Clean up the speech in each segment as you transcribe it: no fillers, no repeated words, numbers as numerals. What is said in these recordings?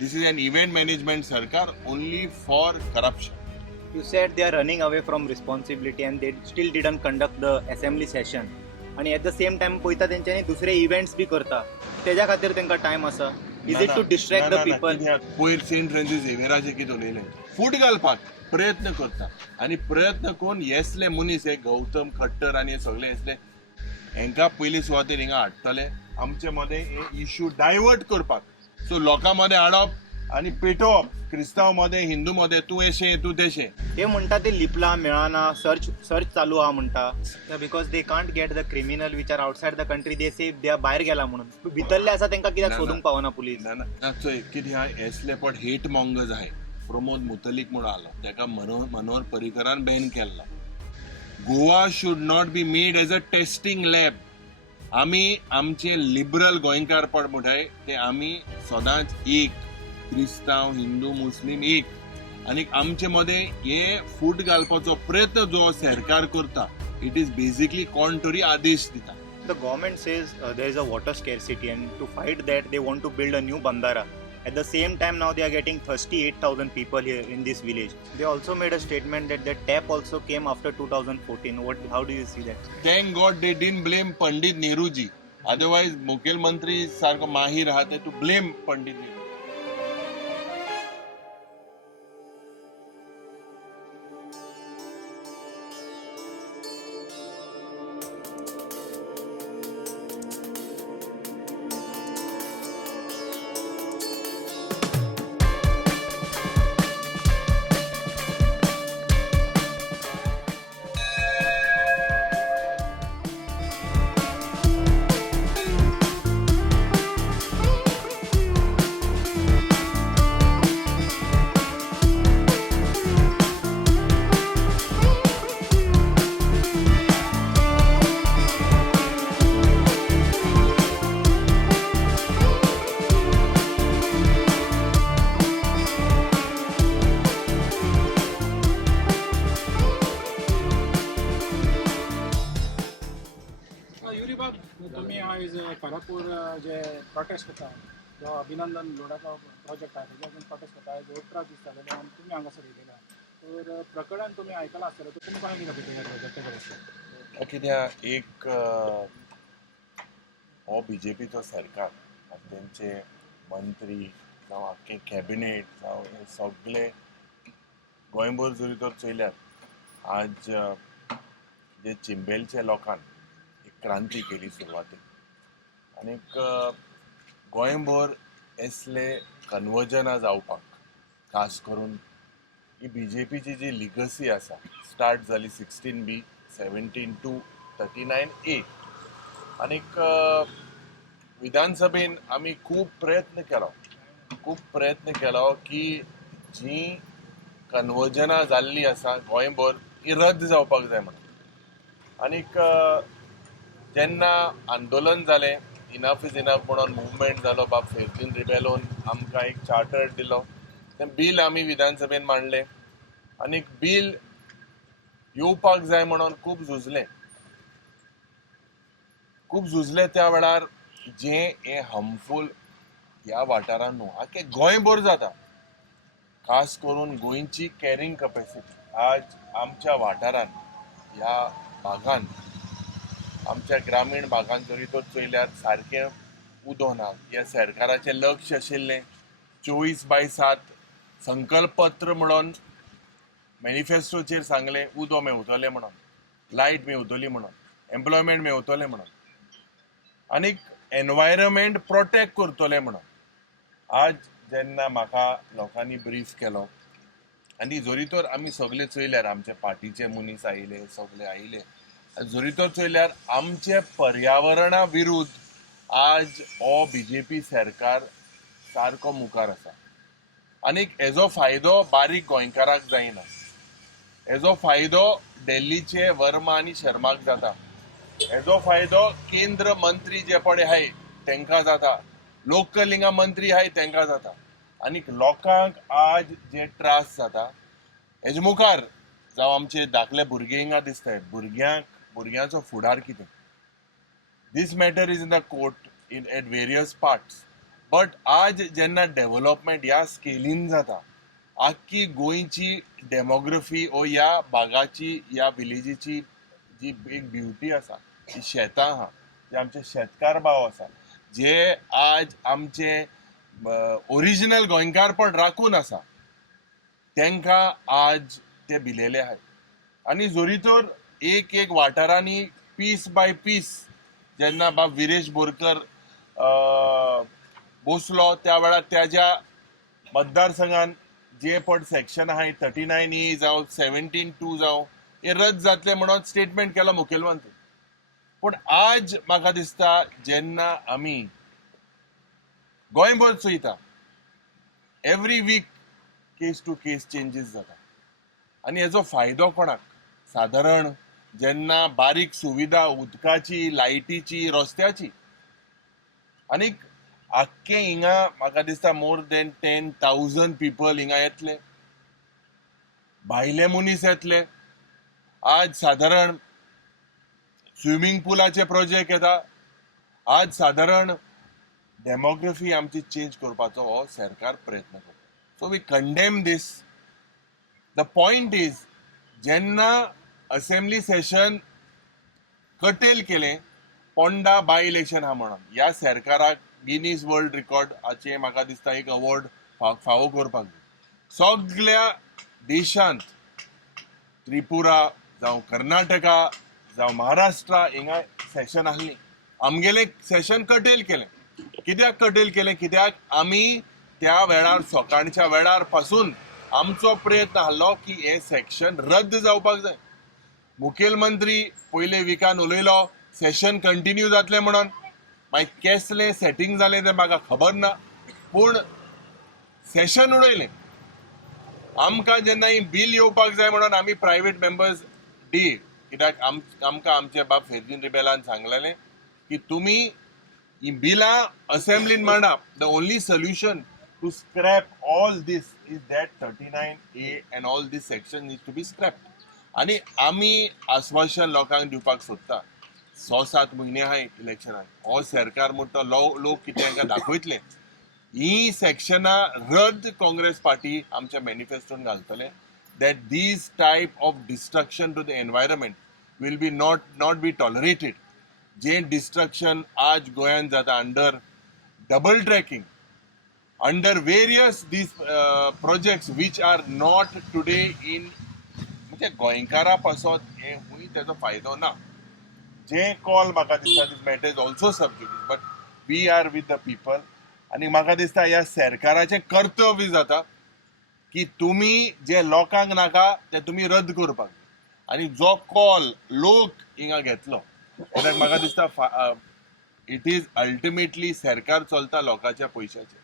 This is an event management sarkar only for corruption. You said they are running away from responsibility and they still didn't conduct the assembly session. आणि at the same time पळयता तेंच्यांनी दुसरे events बी करता तेज्या खातीर तांकां time आसा. Is it to distract the people? पयर सेंट फ्रांसीस झेवियराचे कितें उलयलें, फूट घालपाक प्रयत्न करता आनी प्रयत्न करून येसले मनीस हे गौतम खट्टर आनी हे सगळे येसले हांकां पयली सुवातेर हिंगा हाडटले आमचे मदें हे इश्यू डायवर्ट करपाक. सो लोकां मदें हाडप आनी पेटोवप, क्रिस्तांव मदें हिंदू मदें तूं एशें तूं तेशें. हे म्हणटा ते लिपला मेळना, सर्च चालू आहा म्हणटा because they can't get the criminal which are outside the country. They say they भायर गेला म्हणून भितरले आसा तांकां कित्याक सोदूंक पावना पुलीस? ना चोय कितें आहा येसले पट हेट मॉंगर्स आहाय. प्रमोद मुतलीक म्हणून आलो, ताका मनोहर पर्रीकरान बॅन केल्लो. Goa should not be made as a testing lab. आमी आमचे लिबरल गोंयकार पड म्हणटाय ते आमी सदांच एक, क्रिस्तांव हिंदू मुस्लीम एक. आनी आमचे मदें हे फूट घालपाचो प्रयत्न जो सरकार करता इट इज बेसिकली कॉन्ट्ररी आदेश दिता. The government says there is a water scarcity and to fight that they want to build a new bandara. At the same time now they are getting 38,000 people here in this village. They also made a statement that the tap also came after 2014. How do you see that? Thank God they didn't blame Pandit Nehruji. Otherwise मुख्यमंत्री सारको माहीर आहा ते to blame Pandit Nehru. तुम्ही आज कारापूर जे prostate करता जो अभिनंदन लोडाचो प्रोजेक्ट आहे त्याच्यातून प्रोटेस्ट करता आज 18 दीस जालेले आनी तुमी हांगासर येयलेले आहा. तर प्रकरण तुमी आयकलां आसतलें तर तुमी काय कितें तयार करता ते कित्याक एक हो बीजेपीचो सरकार आनी तेंचे मंत्री जावं आख्खें कॅबिनेट जावं हे सगळे गोंयभर जरी तर चयल्यात आज जे चिंबेलच्या लोकान एक क्रांती केली सुरवातेक आनीक गोंयभर येसले कन्वर्जनां जावपाक खास करून ही बीजेपीची जी लिगसी आसा स्टार्ट जाली 16B 17 to 39A आनीक विधानसभेन आमी खूब प्रयत्न केलो की जी कन्वर्जनां जाल्ली आसा गोंयभर ही रद्द जावपाक जाय म्हणून. आनीक जेन्ना आंदोलन जालें इनफ इज इनफ म्हणून मुवमेंट जालो बाब फेर्दीन रिबेलोन आमकां एक चार्टर दिलो तें बील आमी विधानसभेन मांडलें आनीक बील येवपाक जाय म्हणून खूब झुजले त्या वेळार जे हे हार्मफूल ह्या वाठारांत न्हू आख्खे गोंयभर जाता. खास करून गोंयची कॅरींग कॅपेसिटी आज आमच्या वाठारांत ह्या भागांत आमच्या ग्रामीण भागांत जरी तर चयल्यार सारकें उदो ना. ह्या सरकाराचें लक्ष आशिल्लें 24/7 संकल्प पत्र म्हणून मॅनिफेस्टोचेर सांगलें उदो मेवतलें म्हणून, लायट मेवतली म्हणून, एम्प्लॉयमेंट मेवतलें म्हणून आनीक एनवायरमेंट प्रोटेक्ट करतले म्हणून. आज जेन्ना म्हाका लोकांनी ब्रीफ केलो आनी जरी तर आमी सगळे चयल्यार आमचे पार्टीचे मनीस आयिल्ले सगळे आयिल्ले जरी तर चयल्यार आमचे पर्यावरणा विरुद्ध आज हो बीजेपी सरकार सारको मुखार आसा. आनीक हेजो फायदो बारीक गोंयकाराक जायना. हेजो फायदो दिल्लीचे वर्मा आनी शर्माक जाता. हेजो फायदो केंद्र मंत्री जे पळय आहाय तांकां जाता, लोकल हिंगा मंत्री आहाय तांकां जाता. आनीक लोकांक आज जे त्रास जाता हेजे मुखार जावं आमचे धाकले भुरगे हिंगा दिसताय भुरग्यांचो फुडार कितें. This matter is in the court at various parts. But आज जेन्ना डेव्हलपमेंट ह्या स्केलीन जाता, आख्खी गोंयची डेमोग्राफी ओ ह्या भागाची ह्या विलेजीची जी एक ब्युटी आसा, जी शेतां आहा, जे आमचे शेतकार भाव आसा, जे आज आमचे ओरिजिनल गोंयकारपण राखून आसा, तांकां आज ते भिलेले आहात. आनी जोरी तर एक एक वाठारांनी पीस बाय पीस जेन्ना बाब विरेश बोरकर बसलो त्या वेळार त्याच्या मतदारसंघात जे पण सेक्शन आहाय 39E जावं 17(2) जावं हे रद्द जातले म्हणून स्टेटमेंट केलो मुखेलमंत्री. पण आज म्हाका दिसता जेन्ना आमी गोंयभर चोयता every week case to case changes जाता आनी हेजो फायदो कोणाक? साधारण जेन्ना बारीक सुविधा उदकाची, लायटीची, रस्त्याची, आनीक आख्खे हिंगा म्हाका दिसता मोर देन 10,000 पीपल हिंगा येतले, भायले मनीस येतले. आज साधारण स्विमींग पुलाचे प्रोजेक्ट येता. आज साधारण डेमोग्राफी आमची चेंज करपाचो हो सरकार प्रयत्न करता. So we condemn this. The point is जेन्ना असेंब्ली सेशन कटेल केलें पोंडा बाय इलेक्शन हा म्हणून ह्या सरकाराक गिनीज वर्ल्ड रिकॉर्डाचे म्हाका दिसता एक अवॉर्ड फावो करपाक जाय. सगळ्या देशांत त्रिपुरा जावं कर्नाटका जावं महाराष्ट्रा हिंगा सेशन आहली. आमगेलें सेशन कटेल केलें. कित्याक कटेल केलें? कित्याक आमी त्या वेळार सकाळच्या वेळार पासून आमचो प्रयत्न आसलो की हे सेक्शन रद्द जावपाक जाय. मुखेलमंत्री पयले विकान उलयलो सेशन कंटिन्यू जातलें म्हणून. मागीर कसलें सेटींग जालें तें म्हाका खबर ना, पूण सेशन उडयलें. आमकां जेन्ना ही बील येवपाक जाय म्हणून आमी प्रायवेट मेंबर्स डी, कित्याक आमकां आमचे बाब फेर्जीन रिबेलान सांगलेलें की तुमी ही बिलां असेंब्लीन मांडा. The only solution to scrap all this is that 39A and all this section need to be scrapped. आनी आमी आश्वासन लोकांक दिवपाक सोदता. 6-7 म्हयने आहाय इलेक्शनाक. हो सरकार म्हणटा लोक कितें तांकां दाखयतले. ही सेक्शनां रद्द काँग्रेस पार्टी आमच्या मॅनिफेस्टोन घालतले. That these type of destruction to the environment will be not be tolerated. जे डिस्ट्रक्शन आज गोंयांत जाता under double tracking, under various these projects which are not today in, म्हणजे गोंयकारा पासत हे हुंय तेजो फायदो ना. जे कॉल म्हाका दिसता this matter is also sub judice, but we are with the people. आनी म्हाका दिसता ह्या सरकाराचें कर्तव्य जाता की तुमी जे लोकांक नाका ते तुमी रद्द करपाक. आनी जो कॉल लोक हिंगा घेतलो कित्याक म्हाका दिसता इट इज अल्टिमेटली सरकार चलता लोकांच्या पयशाचेर.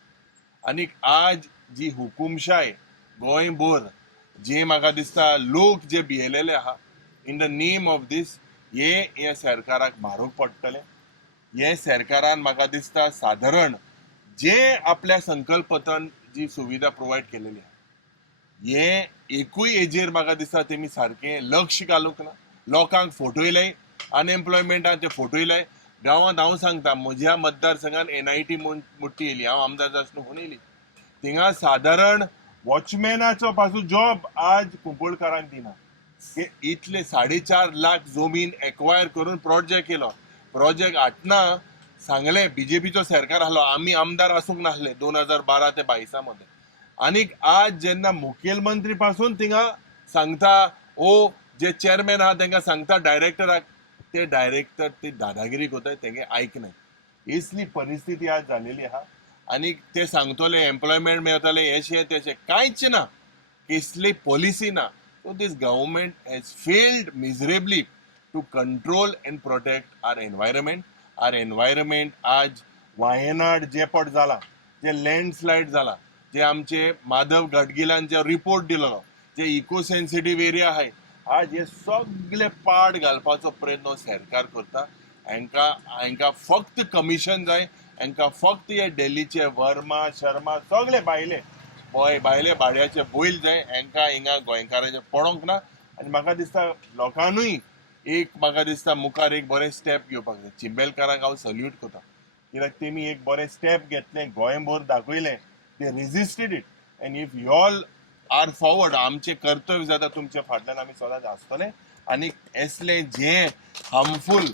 आनी आज जी हुकुमशाय गोंयभर जे म्हाका दिसता लोक जे भियेलेले आहा in the name of these, हे सरकाराक म्हारोग पडटले. हे सरकारान म्हाका दिसता साधारण जे आपल्या संकल्पतान जी सुविधा प्रोवायड केलेली आहा हे एकूय हेजेर म्हाका दिसता तेमी सारकें लक्ष घालूंक ना. लोकांक फटयले, अनएम्प्लॉयमेंटाचे फटयले. गांवांत हांव सांगता म्हज्या मतदारसंघात NIT मुट्टी येयली, हांव आमदार आसतना म्हणून येयली. थिंगा साधारण वॉचमॅनाचो पासून जॉब आज कुंपळकारांक दिना. इतले 4.5 लाख जमीन एक्वायर करून प्रोजेक्ट केलो. प्रोजेक्ट हाडटना सांगलें BJPचो सरकार आसलो, आमी आमदार आसूंक नासले 2012 ते 22 मध्ये. आनीक आज जेन्ना मुखेलमंत्री पासून थिंगा सांगता ओ जे चेअरमॅन आहा तांकां सांगता डायरेक्टराक, ते डायरेक्टर ती दादागिरी कोताय तेंगे आयकनाय. इसली परिस्थिती आज जालेली आहा. आनीक ते सांगतले एम्प्लॉयमेंट मेळटले हेशें तेशें कांयच ना. कसली पॉलिसी ना. So this government has failed miserably to control and protect our environment. Our environment आज वायनाड जे पट जाला, जे लँडस्लायड जाला, जे आमचे माधव गडगिलान जे रिपोर्ट दिलो, जे इको सेन्सिटिव्ह एरिया आहे, आज हे सगळे पाड घालपाचो प्रयत्न सरकार करता. हांकां फक्त कमिशन जाय. हांकां फक्त हे दिल्लीचे वर्मा शर्मा सगळे भायले भाड्याचे बैल जाय. हांकां हिंगा गोंयकारांचे पडोंक ना. आनी म्हाका दिसता लोकांनूय एक म्हाका दिसता मुखार एक बरें स्टेप घेवपाक जाय. चिंबेलकारांक हांव सल्यूट करता कित्याक तेमी एक बरें स्टेप घेतलें गोंयभर दाखयलें they resisted it and if you all are forward आमचें कर्तव्य जाता तुमच्या फाटल्यान आमी सदांच आसतले आनी असले जे हार्मफूल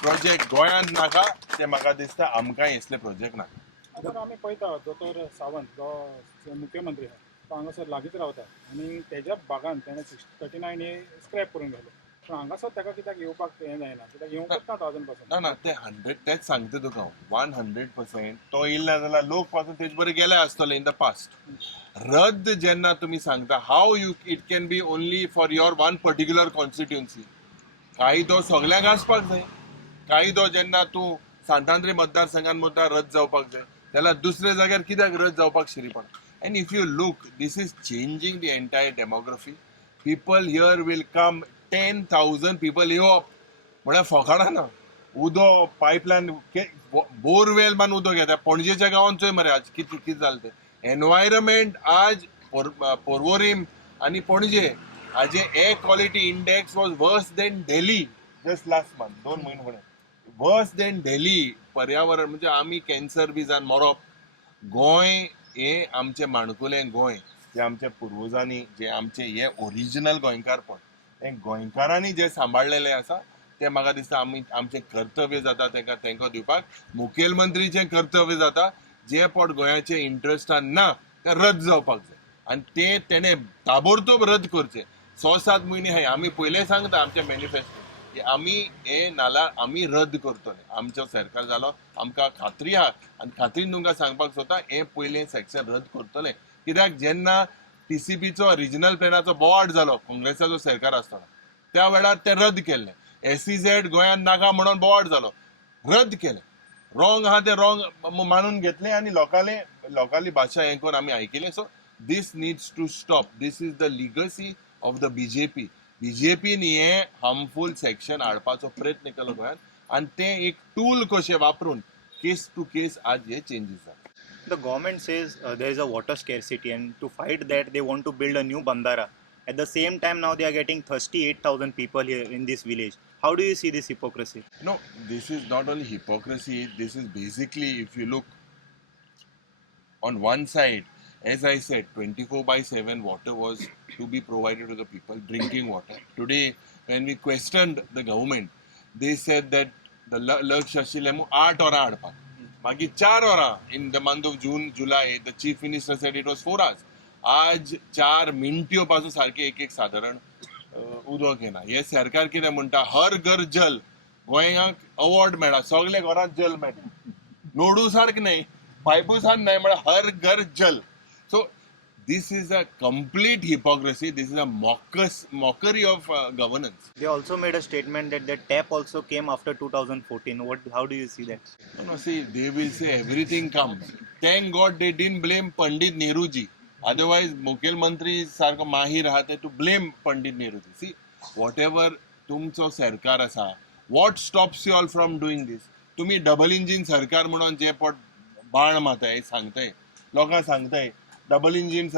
प्रोजेक्ट गोंयांत नाका ते म्हाका दिसता आमकांय असले प्रोजेक्ट नाका. आता आमी पळयता दोतोर सावंत जो मुख्यमंत्री आहा तो हांगासर लागींच रावता आनी तेज्या बागान ताणें 39 हे स्क्रॅप करून घाले पूण हांगासर ताका कित्याक येवपाक हें जायना कित्याक येवंकूच ना तो अजून पासून. ना ना ते 100 तेच सांगता तुका 100% तो येयला जाल्यार लोक पासून तेजे बरें गेले आसतले इन द पास्ट. रद्द जेन्ना तुमी सांगता how you it can be only for your one particular constituency. कायदो सगळ्यांक आसपाक जाय. कायदो जेन्ना तूं सांतांद्री मतदारसंघात मतदार रद्द जावपाक जाय जाल्यार दुसऱ्या जाग्यार कित्याक रद्द जावपाक शिरी पडटा. And if you look this is changing the entire demography. People here will come 10,000 people येवप म्हळ्यार फकाणां ना. उदो पायपलायन बोरवेल मान उदो घेता पणजेच्या गांवांत चोय मरे आज कितें जालें तें. एनवायरमेंट आज पोर्वोरीम आनी पणजे हाजे air quality index was worse than Delhi just last month 2 म्हयने फुडें वर्स देन दिल्ली. पर्यावरण म्हणजे आमी कॅन्सर बी जावन मरप. गोंय हे आमचें माणकुलें गोंय जे आमच्या पुर्वजांनी जे आमचे हे ओरिजिनल गोंयकारपण हें गोंयकारांनी जे सांबाळलेलें आसा ते म्हाका दिसता आमी आमचें कर्तव्य जाता तांकां दिवपाक. मुखेलमंत्रीचें कर्तव्य जाता जे पट गोंयाचे इंट्रस्टान ना ते रद्द जावपाक जाय आनी ते तेणें ताबडतोब रद्द करचें. 6-7 म्हयने हाय आमी पयलें सांगता आमच्या मॅनिफेस्टो की आमी हे नाल्यार आमी रद्द करतले. आमचो सरकार जालो आमकां खात्री आहा आनी खात्रीन तुमकां सांगपाक सोदता हे पयलें सेक्शन रद्द करतले. कित्याक जेन्ना TCPचो रिजनल प्लॅनाचो बोवाड जालो काँग्रेसाचो सरकार आसतना त्या वेळार ते रद्द केल्ले. SEZ गोंयांत नाका म्हणून बोवाड जालो रद्द केले. रॉंग आहा ते रॉंग मानून घेतले आनी लोकाली भाशा हें करून आमी आयकिलें. So this needs to stop. This is the legacy of the BJP. BJPन हे हार्मफूल सेक्शन हाडपाचो प्रयत्न केलो गोंयांत आनी ते एक टूल कशें वापरून केस टू केस आज हे चेंजीस जाता. The government says there is a water scarcity, and to fight that, they want to build a new bandara. At the same time, now they are getting 38,000 people here in this village. How do you see this hypocrisy? No, this is not only hypocrisy. This is basically, if you look on one side, as I said, 24/7 water was to be provided to the people, drinking water. Today, when we questioned the government, they said that the Laksh Ashilemu 8 hours adpak. मागीर 4 hours in the month of June, July, the chief minister said it was 4 hours. आज 4 मिनट्यो पासून सारखे एक साधारण उदक येना. हे सरकार कितें म्हणटा हर घर जल. गोंयांक अवॉर्ड मेळ्ळा सगळे घरांत जल मेळटा. नोडू सारकें न्हय पायपू सारकें न्हय म्हळ्यार हर घर जल. So this is a complete hypocrisy. This is a mockery of governance. They also made a statement that the tap also came after 2014. How do you see that? No, see, they will say everything comes. Thank God they didn't blame Pandit Nehruji. Otherwise, Mukhyamantri sarko mahir rahate to blame Pandit Nehruji. See, whatever tumcho sarkar asa, what stops you all from doing this? Tumi double engine sarkar म्हणून जे पट बाण मारताय सांगताय लोकांक सांगताय double engine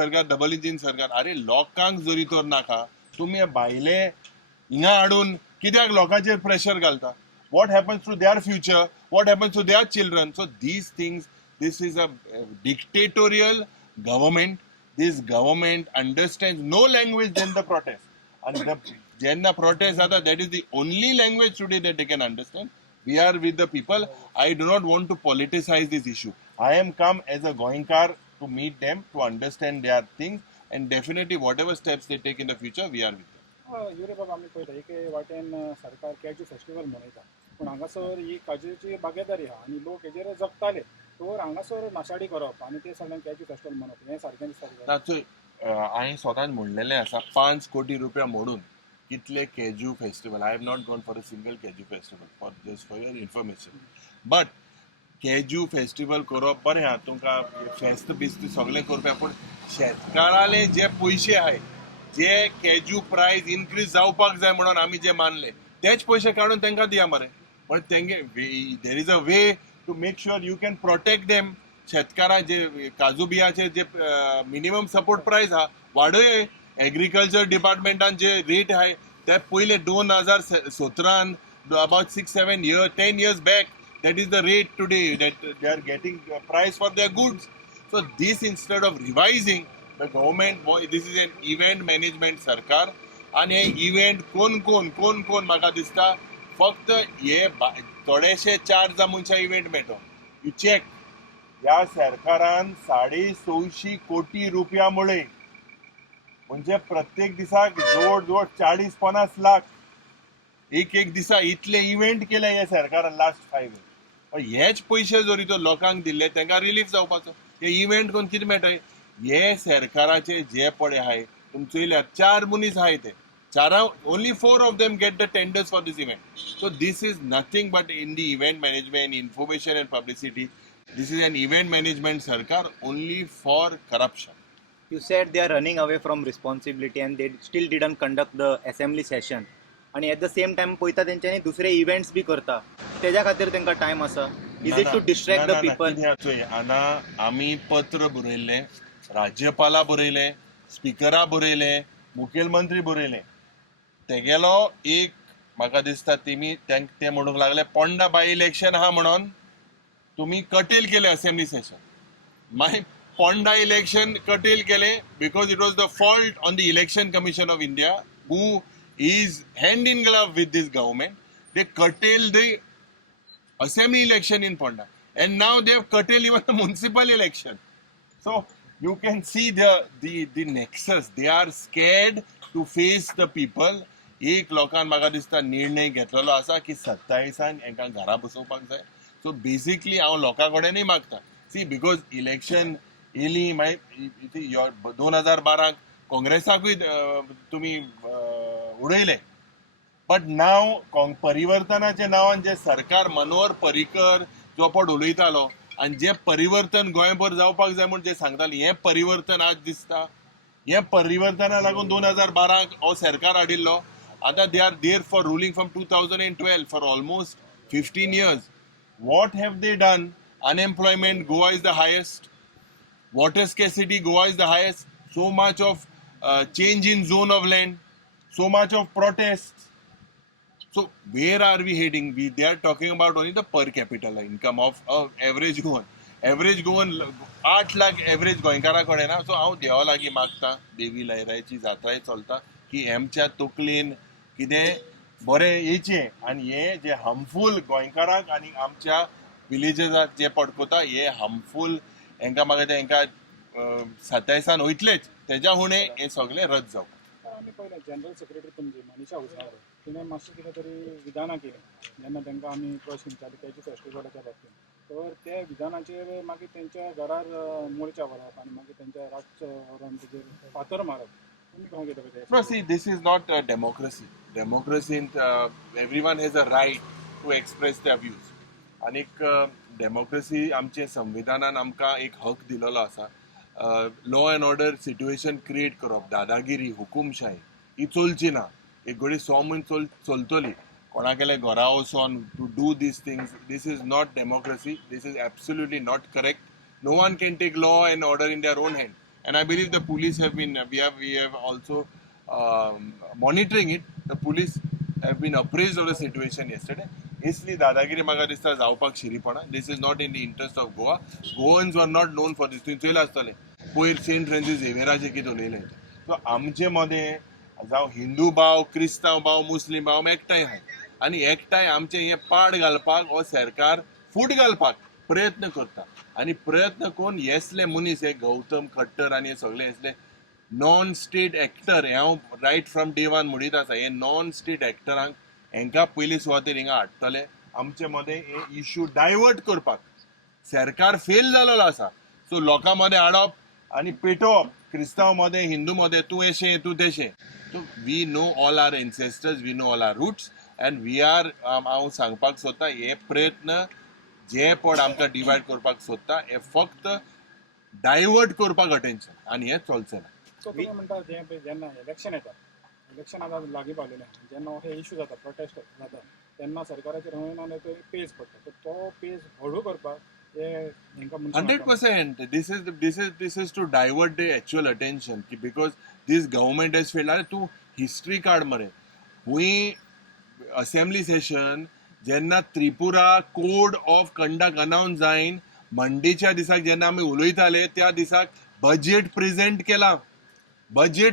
सरकार. अरे लोकांक जरी तर नाका तुम्ही भायले हिंगा हाडून कित्याक लोकांचेर प्रेशर घालता. what happens to their future, what happens to their children? So these things, this is a dictatorial government. This government understands no language than the protest. And the jenna protest that is the only language today that they can understand. We are with the people. I do not want to politicize this issue. I am come as a Goinkar to meet them, to understand their things, and definitely whatever steps they take in the future, we are with them. युरे बाबा आमी पळयता एक वाटेन सरकार cashew festival मनयता पूण हांगासर ही काजूची बागेदारी आहा आनी लोक हेजेर जगताले तर हांगासर नाशाडी करप आनी ते सगळ्यांक कॅज्यू फेस्टिवल मनोवप हें सारकें दिसता. ताचो हांवें स्वताच म्हणलेलें आसा 5 कोटी रुपया मोडून कितले cashew festival. I have not gone for a single cashew festival for your information. But cashew festival करप बरें आहा तुमकां फेस्त बिस्त सगळें करपा पूण शेतकाराले जे पयशे आहाय जे कॅज्यू प्रायस इन्क्रीज जावपाक जाय म्हणून आमी जे मानले तेच पयशे काडून तांकां दिया मरे. पण तेंगे there is a way to make sure you can protect them. शेतकारां जे काजू बियाचे जे मिनिमम सपोर्ट प्रायस आहा वाडय. एग्रीकल्चर डिपार्टमेंटान जे रेट आहाय ते पयले 2017 about 6-7 years 10 years back That is the rate today that they are getting price for their goods. So this, instead of revising, the government, this is an event management सरकार आणि हे event कोण कोण म्हाका दिसता फक्त हे थोडेशे 4 मनशा इव्हेंट मेळटो. यू चेक, ह्या सरकारान 650 कोटी रुपया मोडले, म्हणजे प्रत्येक दिसाक जवळ जवळ 40-50 लाख एक दिसा इतले इव्हेंट केले ह्या सरकारान लास्ट 5 years. हेच पैसे जरी तो लोकांक दिले तांकां रिलीफ जावपाचो. हे इव्हेंट कोण कितें मेळटाय? हे सरकाराचे जे पळय आहाय, तुमी चोयल्यार 4 मनीस आहाय ते only 4 of them get the tenders for this event. So this is nothing but in the event management, information and publicity. This is an event management sarkar only for corruption. You said they are running away from responsibility and they still didn't conduct the assembly session. आणि at the same time पळयता तेंच्यांनी दुसरे events बी करता, तेज्या खातीर तांकां time आसा? Is it to distract the people? हांगा आमी पत्र बरयल्लें, राज्यपाला बरयलें, स्पिकरा बरयलें, मुखेलमंत्री बरयलें. तेगेलो एक म्हाका दिसता ते म्हणूंक लागले पोंडा बाय इलेक्शन आहा म्हणून तुम्ही कटेल केले असेंब्ली सेशन. माय पोंडा इलेक्शन कटेल केले because it was the fault on the election commission of India who is hand in glove with this government. They curtailed the assembly election in Ponda, and now they have curtailed even the municipal election. So you can see the nexus. They are scared to face the people. एक लोकांन म्हाका दिसता निर्णय घेतलेलो आसा की 27 हांकां घरा बसोवपाक जाय. सो बेसिकली हांव लोकां कडेनूय मागता, सी बिकॉज इलेक्शन येयली मागीर 2012 काँग्रेसाकूय तुमी उडयले, बट नाव परिवर्तनाच्या नांवान जे सरकार मनोहर पर्रीकर चोपट उलयतालो आनी जे परिवर्तन गोंयभर जावपाक जाय म्हूण जे सांगताले, हें परिवर्तन आज दिसता. हें परिवर्तना लागून 2012 हो सरकार हाडिल्लो. आतां they are there for ruling from 2012 for almost 15 years. What have they done? Unemployment, Goa is the highest. Water scarcity, Goa is the highest. So much of change in zone of land. So much of protests. So where are we heading? They are talking about only the per capita income of average Goan. Average Goan 8 lakh average गोंयकारा कडेन ना. So हांव देवा लागीं मागता, देवी लयराईची जात्राय चलता, की आमच्या तकलेन कितें बरें येचें आनी हे जे हार्मफूल गोंयकाराक आनी आमच्या विलेजेसाक जे पडकोता हे हार्मफूल हांकां म्हाका तांकां 27 वयतलेच, तेज्या फुडें हे सगळें रद्द जावं. आमी पयलें जनरल सेक्रेटरी तुमची मनीषा उसार तिणें मातशें कितें तरी विधानां केलीं जेन्ना तांकां आमी प्रश्न विचारले तेजे फेस्टिवलाच्या बाबतींत. तर ते विधानाचेर मागीर तेंच्या घरार मोर्चा व्हरप आनी मागीर तेंच्या रातचो व्हरून तेजेर फातर मारप. तुमी कशें कितें पळयता? No, see, this is not a democracy. Democracy, everyone has a right to express their views. आणि डेमोक्रेसी आमचे संविधानान आमकां एक हक दिलेलो आसा. Law and order situation create करप, दादागिरी, हुकुमशाही ही चलची ना. एक घडी 100 म्हयने चलतली. कोणागेले घरा वचोन to do these things, this is not democracy. This is absolutely not correct. No one can take law and order in their own hand. And I believe the police have been, we have also monitoring it. The police have been appraised of the situation yesterday. इसलिए दादागिरी म्हाका दिसता जावपाक शिरीपणा. This is not in the interest of Goa. Goans were not known for this. तुमी चोयलां आसतलें पयर saint Francis झेवियराचे कितें उलयलें. सो आमचे मदें जावं हिंदू भाव, क्रिस्तांव भाव, मुस्लीम भाव एकठांय आहाय आनी एकठांय आमचें हें पाड घालपाक हो सरकार फूट घालपाक प्रयत्न करता. आणि प्रयत्न करून येसले मनीस हे गौतम खट्टर आणि हे सगळे येसले नॉन स्टेट एक्टर, हांव रायट फ्रॉम डे वन म्हणीत आसा, हे नॉन स्टेट एक्टरांक हांकां पयली सुवातेर हिंगा हाडटले. आमचे मदें हे इश्यू डायवर्ट करपाक सरकार फेल जालेलो आसा. सो लोकां मदें हाडप आनी पेटोवप, क्रिस्तांव मदें, हिंदू मदें, तूं एशें तूं तेशें. So we know all our ancestors, we know all our roots and we are, हांव सांगपाक सोदता हे प्रयत्न जे पड आमकां डिवायड करपाक सोदता हे फक्त डायवर्ट करपाक अटेन्शन आनी हें चलचें ना. सो तुमी म्हणटा जेन्ना इलेक्शन येता, इलेक्शन आतां लागीं पावलेलें, जेन्ना हे इश्यू जाता, प्रोटेस्ट जाता, तेन्ना सरकाराचेर हंय तो पेज पडटा. तर तो पेज हळू करपाक हे हांकां 100% this is to divert the actual attention because this government has failed. अरे तूं हिस्ट्री काड मरे, हुंय असेंब्ली सेशन जेन्ना Tripura code of conduct announce जायन मंडेच्या दिसाक जेन्ना आमी उलयताले त्या दिसाक बजेट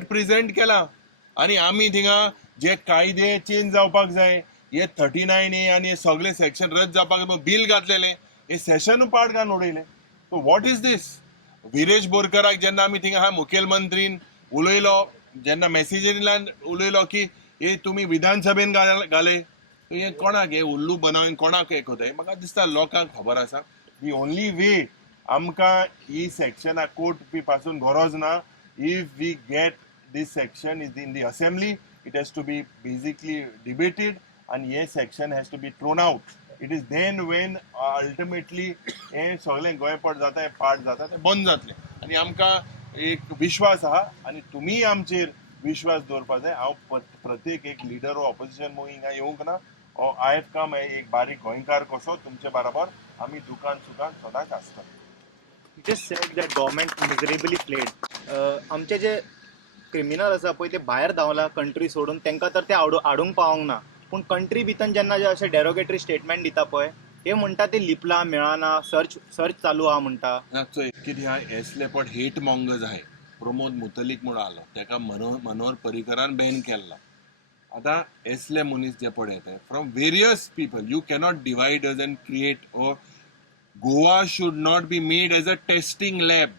प्रेझेंट केला आणि आमी थिंगा जे कायदे चेंज जावपाक जाय हे 39A आणि हे सगळे सेक्शन रद्द जावपाक बिल घातलेले हे सेशन पाड घालून उडयले. सो वॉट इज दिस? विरेश बोरकराक जेन्ना आमी थिंगा हा मुखेलमंत्रीन उलयलो जेन्ना मेसेजींतल्यान उलयलो की हे तुमी विधानसभेन घाले हे कोणाक हे उल्लू बनावन कोणाक हे कोताय म्हाका दिसता लोकांक खबर आसा. दी ओनली वे आमकां ही सेक्शना कोर्ट बी पासून गरज ना. If we get this section is in the assembly, it has to be basically debated and yes section has to be thrown out. It is then when ultimately हे सगळे गोंयपट जाता हे पाठ जाता ते बंद जातले आणि आमकां एक विश्वास आहा आणि तुम्ही आमचेर विश्वास दवरपा जाय. हांव प्रत्येक एक लिडर ऑफ ऑपोजिशन मूव हिंगा येवंक ना. आय हॅव कम एक बारीक गोंयकार कसो तुमचे बरोबर आमी दुकान सुकान सदांच आसता. just said that government miserably played. आमचे जे क्रिमिनल आसा पळय ते भायर धांवला कंट्री सोडून तांकां तर ते आडूंक पावोंक ना. पूण कंट्री भितर जेन्ना जे अशे डेरोगेटरी स्टेटमेंट दिता पळय हे म्हणटा ते लिपला मेळना सर्च चालू आहा म्हणटा. कितें आहा एसलेपट हेट मॉंगर्स आहाय. प्रमोद मुतलीक म्हणून आलो ताका मनोहर पर्रीकरान बॅन केल्लो. आतां एसले मनीस जे पळय येताय from various people you cannot divide us and create or Goa should not be made as a testing lab.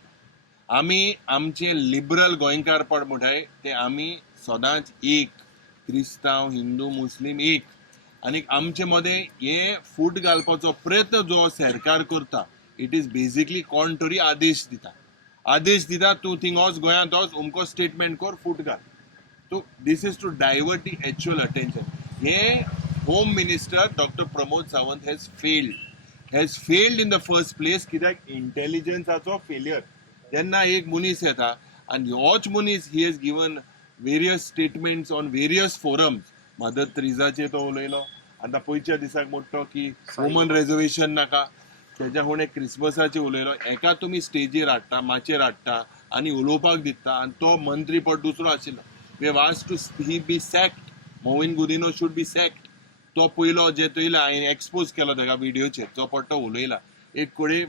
आमी आमचे लिबरल गोंयकारपण म्हणटाय ते आमी सदांच एक क्रिस्तांव हिंदू मुस्लीम एक आनी आमचे मदें हे फूट घालपाचो प्रयत्न जो सरकार करता इट इज बेसिकली कॉन्ट्ररी आदेश दिता तूं थिंग वच गोंयांत वच अमको स्टेटमेंट कर फूट घाल. So this is to divert the actual attention. हे home minister doctor Pramod Sawant has failed in the first place कित्याक इंटेलिजन्साचो फेलियर. जेन्ना एक मनीस येता आनी होच मनीस he has given various statements on various forums. Mother त्रिजाचेर तो उलयलो आतां पयच्या दिसाक म्हणटा की वुमन रिजर्वेशन नाका. तेज्या फुडें क्रिसमसाचेर उलयलो. एका तुमी स्टेजीर हाडटा माचयेर हाडटा आनी उलोवपाक दिता आनी तो मंत्री पट दुसरो आशिल्लो. We have asked to he be sacked. Mauvin Godinho should be sacked. तो पयलो जे थंयला हांवें एक्सपोज केलो ताका व्हिडिओचेर तो पट्टो उलयला एक कोडे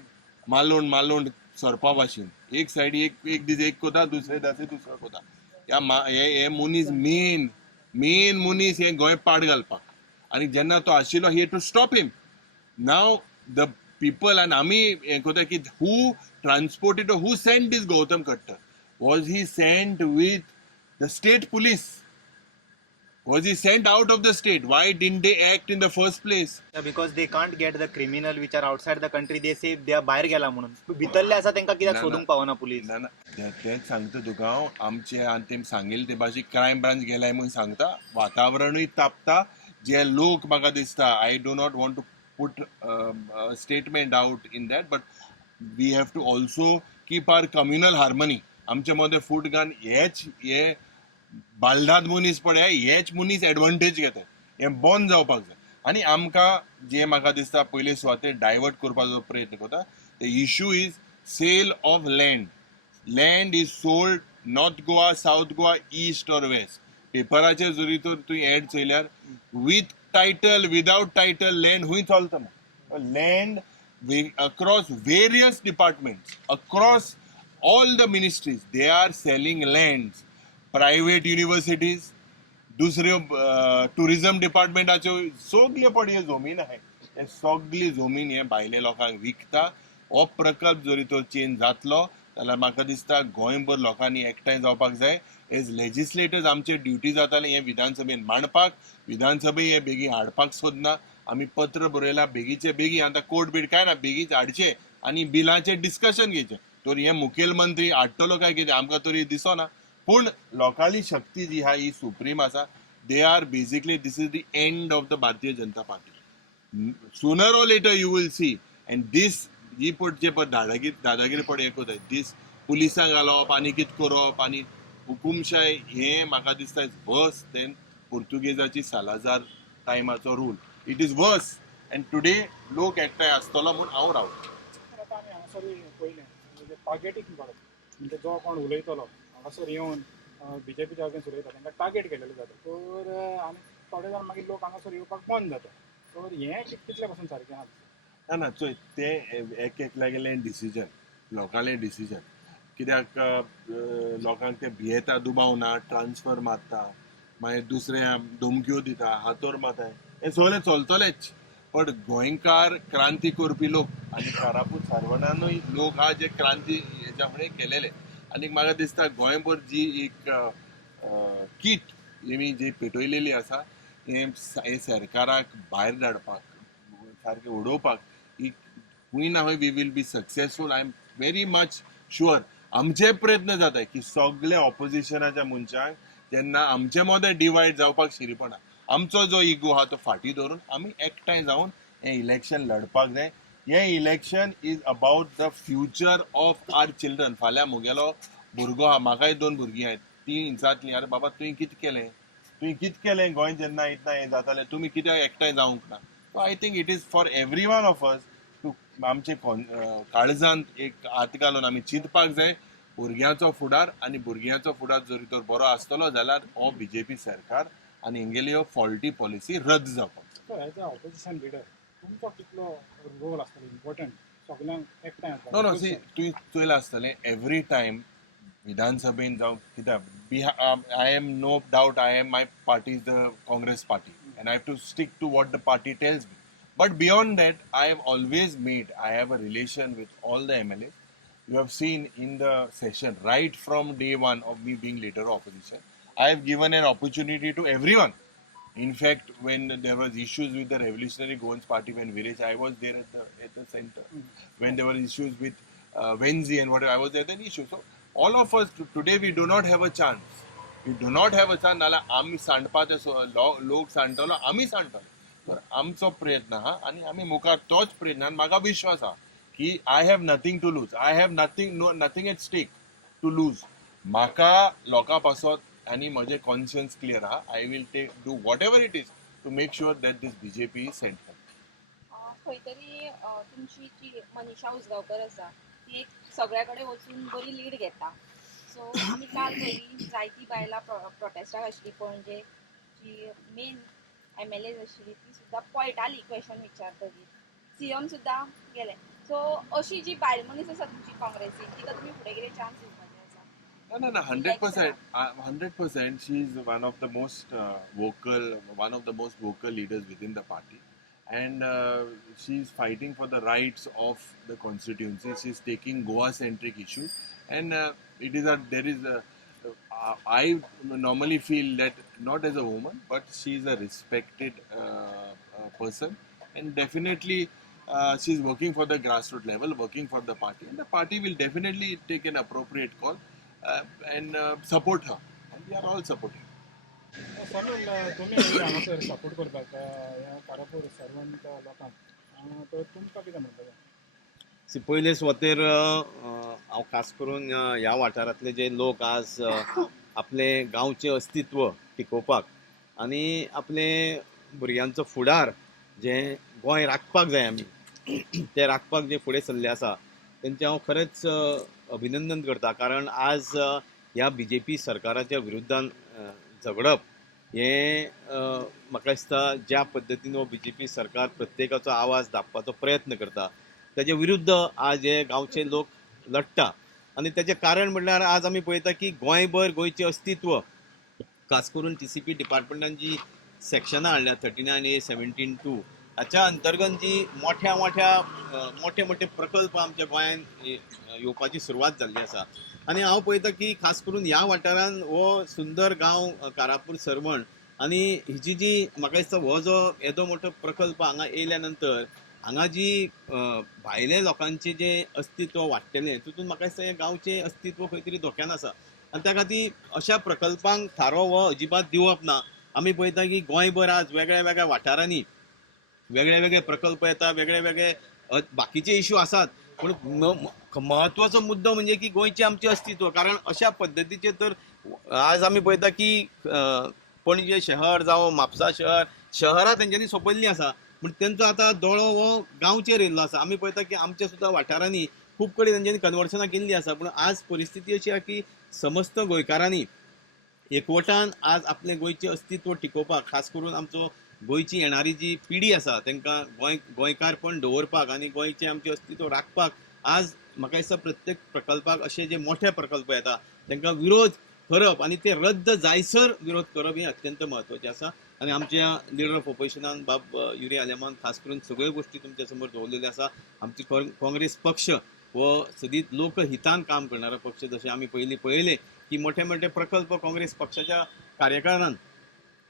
मालोंड सरपा भाशेन एक सायडी एक दीस एक कोता दुसरे दासे दुसरो कोता. हे मनीस मेन मनीस हे गोंय पाड घालपाक आनी जेन्ना तो आशिल्लो he to stop him. Now the people आनी आमी हें कोता की who transported who sent this Gautam Khattar. Was he sent with the state police? Was he sent out of the state? Why didn't they act in the first place? Because they can't get the criminal which are outside the country. They say they are भायर गेला म्हणून. भितरले आसा तांकां कित्याक सोदूंक पावना police? ना तेच सांगता तुका हांव. आमचे आनी तेम सांगेल ते भाशेक क्रायम ब्रांच गेलाय म्हणून सांगता. वातावरणूय तापता. जे लोक म्हाका दिसता I do not want to put statement out in that but we have to also keep our communal harmony. आमचे मदें फूट घान हे बालदाद मनीस पळय हेच मनीस एडवांटेज घेतात. हे बंद जावपाक जाय आनी आमकां जे म्हाका दिसता पयले सुवातेर डायवर्ट करपाचो प्रयत्न करता. The issue is sale of land is sold north Goa south Goa east or west. पेपराचेर जरी तर तुवें एड चयल्यार with title without title land हूंय चलता. Land across various departments across all the ministries they are selling lands. Private universities दुसऱ्यो tourism डिपार्टमेंटाच्यो सगल्यो पड ह्यो जमीन आहाय हे सगळी जमीन हे भायले लोकांक विकता. हो प्रकल्प जरी तो चेंज जातलो जाल्यार म्हाका दिसता गोंयभर लोकांनी एकठांय जावपाक जाय. एज लेजिस्लेटर्स आमचे ड्युटी जाताले हे विधानसभेन मांडपाक. विधानसभे हे बेगीन हाडपाक सोदना. आमी पत्र बरयलां बेगीचे बेगीन. आतां कोर्ट बीट काय ना बेगीन हाडचे आनी बिलाचेर डिस्कशन घेवचें. तर हे मुखेलमंत्री हाडटलो काय कितें आमकां तरी दिसना. पूण लोकाली शक्ती जी आहा ही सुप्रीम आसा. They are basically this is the end of the Bharatiya Janata Party. Sooner or later you will see end this जी पट जे पट दादागिरी पड हे कोताय दीस पुलिसांक घालप आनी कितें करप आनी हुकुमशाय हे म्हाका दिसता इज वर्स देन पोर्तुगेजाची सालाजार टायमाचो rule. It is worse and today लोक एकठांय आसतलो म्हूण हांव रावता. आतां आमी हांगासर पयलें म्हणजे टार्गेटींग करप म्हणजे जो कोण उलयतलो हांगासर येवन बीजेपीच्या अगेन्स्ट उलयता तांकां टार्गेट केलेलो जाता. तर आनी थोडे जाण मागीर लोक हांगासर येवपाक बंद जाता. तर हें कितले पासून सारकें आहा ना ना चोय ते एक लागलें डिसिजन लोकांलें डिसिजन कित्याक लोकांक ते भियेता दुबावना ट्रान्सफर मारता मागीर दुसरे धमक्यो दिता हातोर मारताय हें सगळें चलतलेंच पण गोंयकार क्रांती करपी लोक आनी कारापूर सारवणानूय लोक हा जे क्रांती हेच्या फुडें केलेले आनी म्हाका दिसता गोंयभर जी एक कीट हेमी जी पेटयलेली आसा हे सरकाराक भायर धाडपाक सारकें उडोवपाक खंय ना खंय we will be successful I am very much sure आमचे प्रयत्न जाताय की सगळे ऑपोजिशनाच्या मनशांक जेन्ना आमचे मदें डिवायड जावपाक शिरीपणा आमचो जो इगो आहा तो फाटी धरून आमी एकठांय जावन हें इलेक्शन लडपाक जाय हें election is about the future of our children फाल्यां म्हगेलो भुरगो आहा म्हाकाय 2 भुरगीं आहेत ती हिंसातलीं अरे बाबा तुवें कितें केलें तुवें कितें केलें गोंय जेन्ना इतना हें जातालें तुमी कित्याक एकठांय जावंक ना so I think it is for every one of us to आमचे काळजांत एक हात घालून आमी चिंतपाक जाय भुरग्यांचो फुडार आनी भुरग्यांचो फुडार जरी तर बरो आसतलो जाल्यार हो बीजेपी सरकार आनी हेंगेली ह्यो फॉल्टी पॉलिसी रद्द जावपाक so as a opposition leader तुमचो कितलो रोल आसतलो इम्पॉर्टंट सगळ्यांक एकठांय नो नो सी तुवें चोयलां आसतलें एवरी टायम विधानसभेन जावं कित्याक I am no doubt I am my party is the Congress party and I have to stick to what the party tells me. But beyond that, I have always I have a relation with all the MLAs. You have seen in the session, right from day one of me being leader of opposition, I have given an opportunity to everyone. In fact, when there was issues with the Revolutionary Goans Party, when Viresh, I was there at the center. When there were issues with Venzi and whatever, I was there at an issue. So all of us, today we do not have a chance. We do not have a chance नाल्यार आमी सांडपाचे लोक सांडटलो आमी सांडटलो तर आमचो प्रयत्न आहा आनी आमी मुखार तोच प्रयत्न आनी म्हाका विश्वास आहा की I have nothing to lose I have nothing at stake to lose म्हाका लोकां पासत आनी म्हजें कॉन्शियन्स क्लियर आहा I will do whatever it is to make sure that these BJP is sent खंय तरी तुमची जी मनीषा उजगांवकर आसा ती एक सगळ्या कडेन वचून बरी लीड घेता सो आमी काल पयलीं जायतीं बायलां प्रोटेस्टाक आशिल्लीं पणजे जी मेन MLAs आशिल्लीं ती सुद्दां पळयतालीं क्वेशन विचारतलीं CM सुद्दां गेले सो अशी जी बायल मनीस आसा तुमची काँग्रेसीन तिका तुमी फुडें कितें चान्स दिवपाचे आसा No, 100%. She is one of the most vocal leaders within the party, and she is fighting for the rights of the constituency. She is taking Goa-centric issues, and I normally feel that not as a woman, but she is a respected person, and definitely. She is working for the grassroots level, working for the party, and the party will definitely take an appropriate call and support her. And we are all supporting. समील तुमी येयले हांगासर support करपाक ह्या Karapur servant लोकांक तर तुमकां कितें म्हणपाचें पयले सुवातेर हांव खास करून ह्या वाठारांतले जे लोक आज आपले गांवचें अस्तित्व टिकोवपाक आनी आपले भुरग्यांचो फुडार जे गोंय राखपाक जाय आमी ते राखपाक जे फुडें सरले आसा तेंचे हांव खरेंच अभिनंदन करता कारण आज ह्या BJP सरकाराच्या विरुद्धान झगडप हें म्हाका दिसता ज्या पद्दतीन हो BJP सरकार प्रत्येकाचो आवाज दाबपाचो प्रयत्न करता तेजे विरुद्ध आज हे गांवचे लोक लढटा आनी तेजें कारण म्हणल्यार आज आमी पळयता की गोंयभर गोंयचें अस्तित्व खास करून TCP डिपार्टमेंटान जी सेक्शनां हाडल्या 39A 17(2) हाच्या अंतर्गत जी मोठे प्रकल्प आमच्या गोंयान येवपाची सुरवात जाल्ली आसा आनी हांव पळयता की खास करून ह्या वाठारान हो सुंदर गांव कारापूर सरवण आनी हिची जी म्हाका दिसता हो जो येदो मोठो प्रकल्प हांगा येयल्या नंतर हांगा जी भायले लोकांचें जें अस्तित्व वाडटलें तितून म्हाका दिसता हें गांवचें अस्तित्व खंय तरी धोक्यान आसा आनी त्या खातीर अशा प्रकल्पांक थारो हो अजिबात दिवप ना आमी पळयता की गोंयभर आज वेगळ्या वाठारांनी वेगळे प्रकल्प येता वेगळे बाकीचे इश्यू आसात पूण महत्वाचो मुद्दो म्हणजे की गोंयचें आमचें अस्तित्व कारण अशा पद्दतीचे तर आज आमी पळयता की पणजे शहर जावं म्हापसा शहरां तेंच्यांनी सोंपयल्लीं आसा पूण तेंचो आतां दोळो हो गांवचेर येयल्लो आसा आमी पळयता की आमच्या सुद्दां वाठारांनी खूब कडेन तेंच्यांनी कन्वर्शनां केल्लीं आसा पूण आज परिस्थिती अशी आसा की समस्त गोंयकारांनी एकवटान आज आपलें गोंयचें अस्तित्व टिकोवपाक खास करून आमचो गोंयची येणारी जी पिढी आसा तांकां गोंयकारपण दवरपाक आनी गोंयचें आमचें अस्तित्व राखपाक आज म्हाका दिसता प्रत्येक प्रकल्पाक अशे जे मोठे प्रकल्प येता तांकां विरोध करप आनी ते रद्द जायसर विरोध करप हें अत्यंत म्हत्वाचें आसा. आनी आमच्या लिडर ऑफ ऑपोजिशनान बाब युरी आलेमान खास करून सगळ्यो गोश्टी तुमच्या समोर दवरलेल्यो आसा. आमची काँग्रेस पक्ष हो सदीत लोकहितान काम करणारो पक्ष. जशें आमी पयलीं पळयलें की मोठे मोठे प्रकल्प काँग्रेस पक्षाच्या कार्यकाळान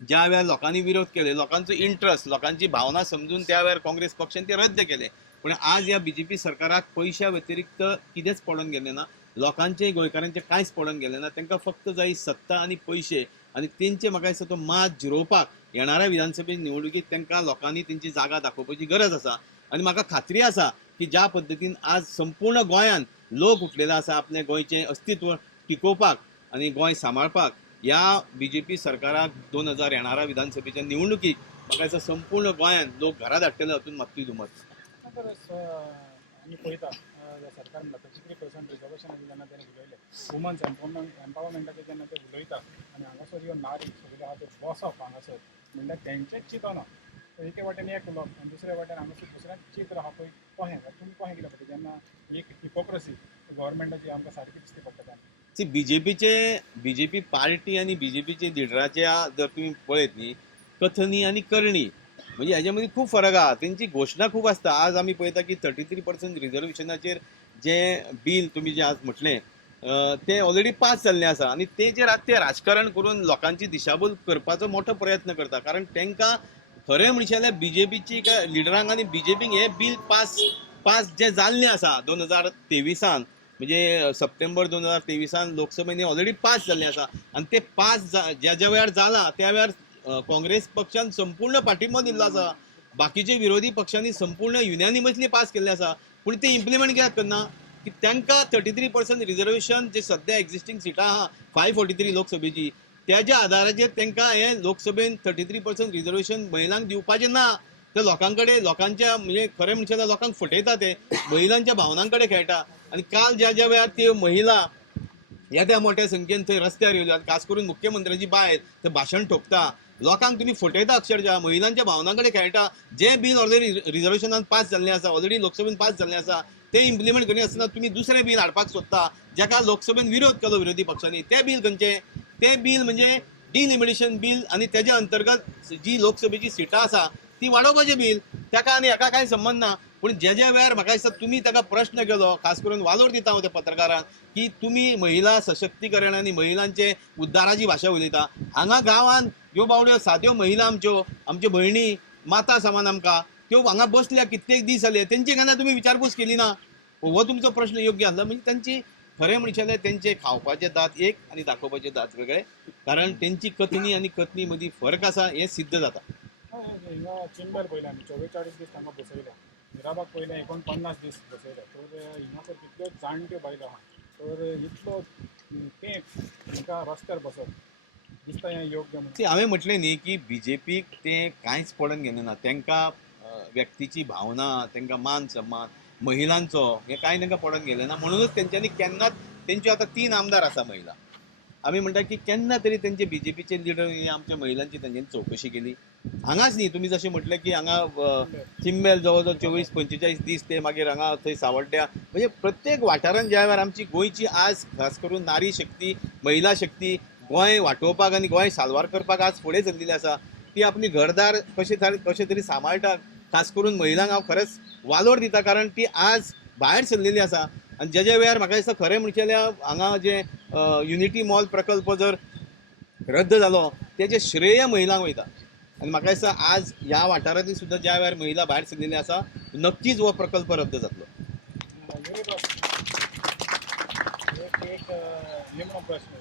ज्या वेळार लोकांनी विरोध केले, लोकांचो इंट्रस्ट, लोकांची भावना समजून त्या वेळार काँग्रेस पक्षान ते रद्द केले. पण आज ह्या बीजेपी सरकाराक पयशा व्यतिरिक्त कितेंच पडून गेलें ना, लोकांचें गोंयकारांचें कांयच पडून गेलें ना. तांकां फक्त जाय सत्ता आनी पयशे आनी तेंचे म्हाका दिसता तो मात जिरोवपाक येणाऱ्या विधानसभे निवडणुकीत तांकां लोकांनी तेंची जागा दाखोवपाची गरज आसा. आनी म्हाका खात्री आसा की ज्या पद्दतीन आज संपूर्ण गोंयान लोक उठलेलो आसा आपलें गोंयचें अस्तित्व टिकोवपाक आनी गोंय सांबाळपाक, ह्या बीजेपी सरकाराक 2000 येणाऱ्या विधानसभेच्या निवडणुकीक म्हाका दिसता संपूर्ण गोंयान लोक घरा धाडटले हातून मात्तूय दुमत. नंतर आमी पळयता सरकारान 33% रिजर्वेशन जेन्ना तेणे उलयले वुमन्स एम्पावरमेंटाचेर जेन्ना ते उलयता आनी हांगासर ह्यो नारी सगळ्यो आहा त्यो बसप हांगासर म्हणल्यार तेंचेच चिंतना. एके वाटेन एक उलोवप आनी दुसऱ्या वाटेन हांगासर दुसऱ्यांच चित्र आहा पळय कशें तुमी कशें कितें पळयता जेन्ना एक हिपोक्रसी गव्हर्मेंटाची आमकां सारकी दिसती पडटा. बीजेपी पार्टी आनी बीजेपीचे लिडराच्या जर तुम्ही पळयत न्ही कथनी आनी करणी म्हणजे हेच्या मदीं खूब फरक आहा. तेंची घोशणा खूब आसता. आज आमी पळयता की 33% रिजर्वेशनाचेर जे बील तुमी जे आज म्हटलें ते ऑलरेडी पास जाल्लें आसा आनी तेजेर आज ते राजकारण करून लोकांची दिशाभूल करपाचो मोठो प्रयत्न करता. कारण तांकां खरें म्हणचे जाल्यार बीजेपीची लिडरांक आनी बीजेपीक हे बील पास जे जाल्लें आसा 2023 म्हणजे सप्टेंबर 2023 लोकसभेने ऑलरेडी पास जाल्लें आसा आनी ते पास ज्या वेळार जाला त्या वेळार काँग्रेस पक्षान संपूर्ण पाठिंबो दिल्लो आसा. बाकीचे विरोधी पक्षांनी संपूर्ण युनॅनिमसली पास केल्लें आसा. पूण ते इम्प्लिमेंट कित्याक करना की तांकां 33% रिजर्वेशन जे सध्या एक्झिस्टींग सिटां आहा 543 लोकसभेची त्याच्या आदाराचेर तांकां हे लोकसभेन 33% रिजर्वेशन महिलांक दिवपाचें ना. ते लोकांच्या म्हणजे खरें म्हणचे जाल्यार लोकांक फटयता. ते महिलांच्या भावनांकडे खेळटा आनी काल ज्या वेळार त्यो महिला येद्या मोठ्या संख्येन थंय रस्त्यार येयल्यात, खास करून मुख्यमंत्र्याची बायल थंय भाशण ठोकता, लोकांक तुम्ही फटयता अक्षरशः, महिलांच्या भावनांकडे खेळटा. जे बील ऑलरेडी रिजर्वेशनान पास जाल्लें आसा, ऑलरेडी लोकसभेन पास जाल्लें आसा, ते इम्प्लिमेंट करिनासतना तुम्ही दुसरें बील हाडपाक सोदता जाका लोकसभेन विरोध केलो विरोधी पक्षांनी. ते बील खंयचे? ते बील म्हणजे डिलिमिटेशन बील आनी तेज्या अंतर्गत जी लोकसभेची सिटां आसा ती वाडोवपाचें बील. ताका आनी हाका कांय संबंध ना. पूण ज्या वेळार म्हाका दिसता तुमी ताका प्रश्न केलो, खास करून वालोर दिता हांव त्या पत्रकारांक, की तुम्ही महिला सशक्तीकरण आनी महिलांचे उद्दाराची भाशा उलयता. हांगा गांवांत ह्यो बावड्यो साद्यो महिला आमच्यो भयणी माता समान आमकां त्यो हांगा बसल्या कित्येक दीस जाले, तेंची केन्ना तुमी विचारपूस केली ना? हो तुमचो प्रश्न योग्य आसलो. म्हणजे तांची खरें म्हणचे जाल्यार तेंचे खावपाचे दात एक आनी दाखोवपाचे दात वेगळे. कारण तेंची कथनी आनी कथनी मदीं फरक आसा हें सिद्ध जाता. हिंगा चिंबल पयलें आमी 44 दीस तांकां बसयल्या, हिराबाग पयलें 49 दीस बसयल्या. तर हिंगासर कितल्यो जाणट्यो बायलो आहा, तर इतलो तेंप तांकां रस्त्यार बसप दिसता हें योग्य म्हणून. हांवें म्हटलें न्ही की बीजेपीक तें कांयच पडून गेलें ना. तांकां व्यक्तीची भावना, तांकां मान सन्मान, महिलांचो हें कांय तांकां पडून गेलें ना. म्हणूनच तेंच्यांनी केन्नाच तेंच्यो आतां 3 आमदार आसा महिला. आमी म्हणटा की केन्ना तरी तेंचे बीजेपीचे लिडर आमच्या महिलांची तेंच्यांनी चवकशी केली. हांगाच न्ही, तुमी जशें म्हटलें की हांगा चिंबेल जवळ जवळ 24-45 दीस ते मागीर हांगा थंय सावड्ड्या, म्हणजे प्रत्येक वाठारांत ज्या वेळार आमची गोंयची आज खास करून नारी शक्ती, महिला शक्ती गोंय वाटोवपाक आनी गोंय साल्वार करपाक आज फुडें सरलेली आसा. ती आपली घरदार कशें तरी सांबाळटा. खास करून महिलांक हांव खरेंच वालोर दिता, कारण ती आज भायर सरलेली आसा. आनी ज्या वेळार म्हाका दिसता खरें म्हणचे जाल्यार हांगा जे युनिटी मॉल प्रकल्प जर रद्द जालो तेजें श्रेय महिलांक वयता. आनी म्हाका दिसता आज ह्या वाठारांतली सुद्दां ज्या वेळार महिला भायर सरलेली आसा नक्कीच हो प्रकल्प रद्द जातलो. एक निमणो प्रश्न,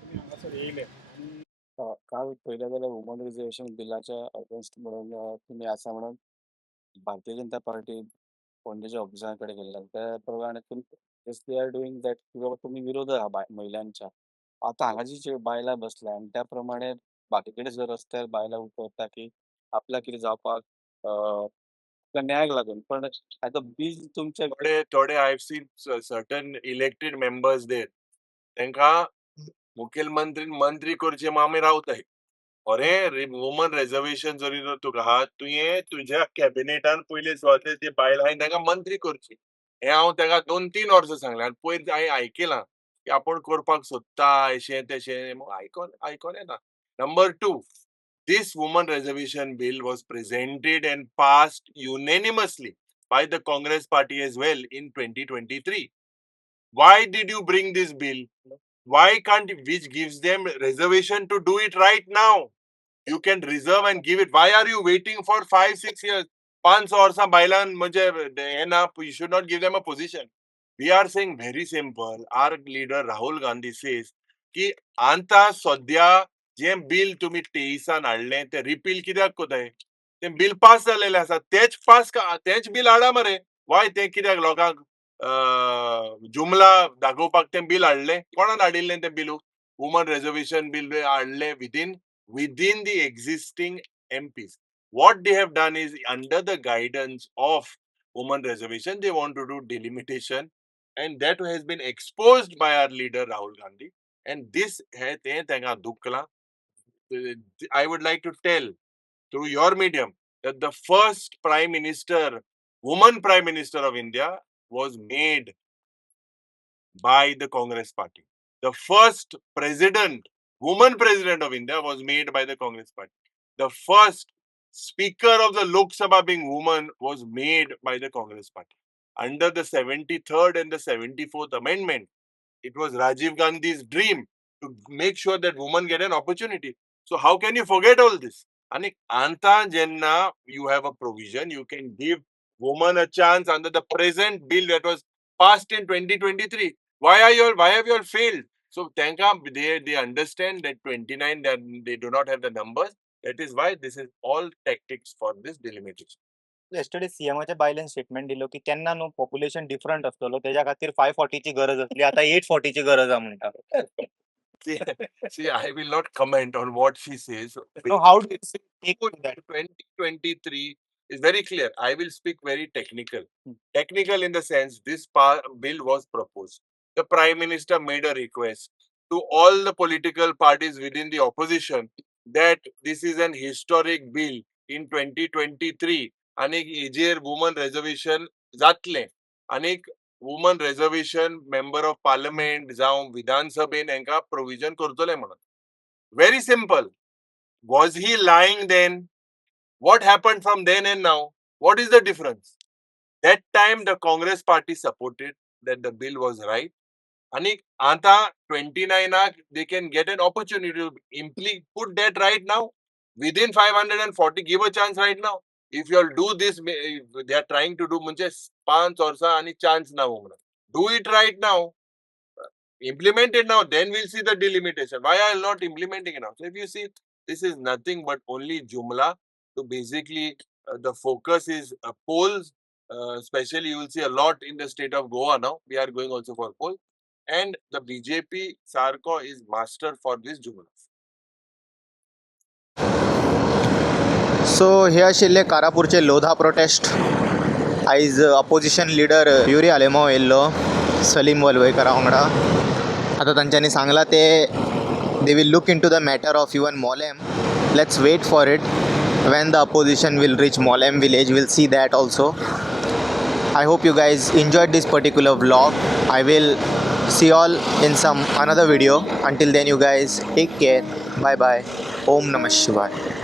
तुमी हांगासर येयले आनी काल पयलें जाल्यार वुमन रिजर्वेशन बिलाच्या अगेन्स्ट म्हणून तुमी आसा म्हणून भारतीय जनता पार्टी पणजेच्या ऑफिसां कडेन गेल्ले. त्या प्रमाणे दे आर डुईंग दॅट की बाबा तुमी विरोध आहा महिलांच्या. आतां हांगा जी बायलां बसल्या आनी त्या प्रमाणे बाकी कडेन जर रस्त्यार बायलां उठवता की आपल्याक कितें जावपाक आपल्या न्यायाक लागून, पण आतां बील तुमच्या थोडे I have seen certain elected members there, तांकां मुखेलमंत्री मंत्री करचे आमी रावताय. अरे वुमन रिझर्वेशन जरी जर तुका आहा तुवें तुज्या कॅबिनेटान पयलीं स्वता ते बायल हांवें तांकां मंत्री करची हें हांव ताका 2-3 वर्सां सांगलें आनी पयर हांवें आयकलां की आपूण करपाक सोदता अशें तशें आयकोन येना. Number 2, this woman reservation bill was presented and passed unanimously by the Congress party as well in 2023. Why did you bring this bill? Why can't, which gives them reservation to do it right now? You can reserve and give it. Why are you waiting for 5-6 years? 500 वर्सां बायलां म्हणजे हे ना, you should not give them a position. We are saying very simple. Our leader Rahul Gandhi says की आतां सद्या जें bill तुमी 23 हाडलें तें रिपील कित्याक कोताय? तें बिल पास जालेलें आसा तेच बिल हाडा मरे. वाय तें कित्याक लोकांक जुमला दाखोवपाक तें बिल हाडलें? कोणान हाडिल्लें तें बिलू? वुमन रिझर्वेशन बिल हाडलें within the existing MPs. What they have done is, under the guidance of women reservation, they want to do delimitation, and that has been exposed by our leader Rahul Gandhi. And this I would like to tell through your medium that the first prime minister, woman prime minister of India, was made by the Congress party. The first president, woman president of India, was made by the Congress party. The first speaker of the Lok Sabha being woman was made by the Congress party. Under the 73rd and the 74th amendment, it was Rajiv Gandhi's dream to make sure that women get an opportunity. So how can you forget all this? And anta jenna you have a provision, you can give women a chance under the present bill that was passed in 2023. Why have you all failed? So they understand that 29 that they do not have the numbers. That is why this is all tactics for this delimitation. Yesterday सीएमाच्या बायलेन statement दिलो की त्यांना no population different असतलो त्याच्या खातीर 540 ची गरज असली आता 840 ची गरज आहे म्हणटा. See, I will not comment on what she says. No, how do you take that? 2023 is very clear. I will speak very technical. Technical in the sense this bill was proposed. The Prime Minister made a request to all the political parties within the opposition that this is an historic bill in 2023 आणि हेजेर woman reservation जातलें आणि woman reservation member of parliament जावं विधानसभेन हांकां provision करतले म्हणून. Very simple. Was he lying then? What happened from then and now? What is the difference? That time the Congress party supported that the bill was right. And anta 29 they can get an opportunity to put that right now. Within 540, give a chance right now. If you all do this, they are trying to do 5 वर्सां आणि chance now. Do it right now. Implement it now, then we'll see the delimitation. Why are you not implementing it now? So if you see, this is nothing but only Jumla. So basically, the focus is polls. Especially, you will see a lot in the state of Goa now. We are going also for polls. And the BJP, Sarko is master for this Jumla. So हे आशिल्ले कारापूरचे Lodha protest. आयज opposition leader Yuri Alemao येयल्लो सलीम वलवयकरा वांगडा. आतां तांच्यांनी सांगलां ते they will look into the matter of even Mollem. Let's wait for it. when the opposition will reach Molem village, we'll see that also. I hope you guys enjoyed this particular vlog. I will see you all in some another video. Until then, you guys take care. Bye bye. Om Namah Shivaya.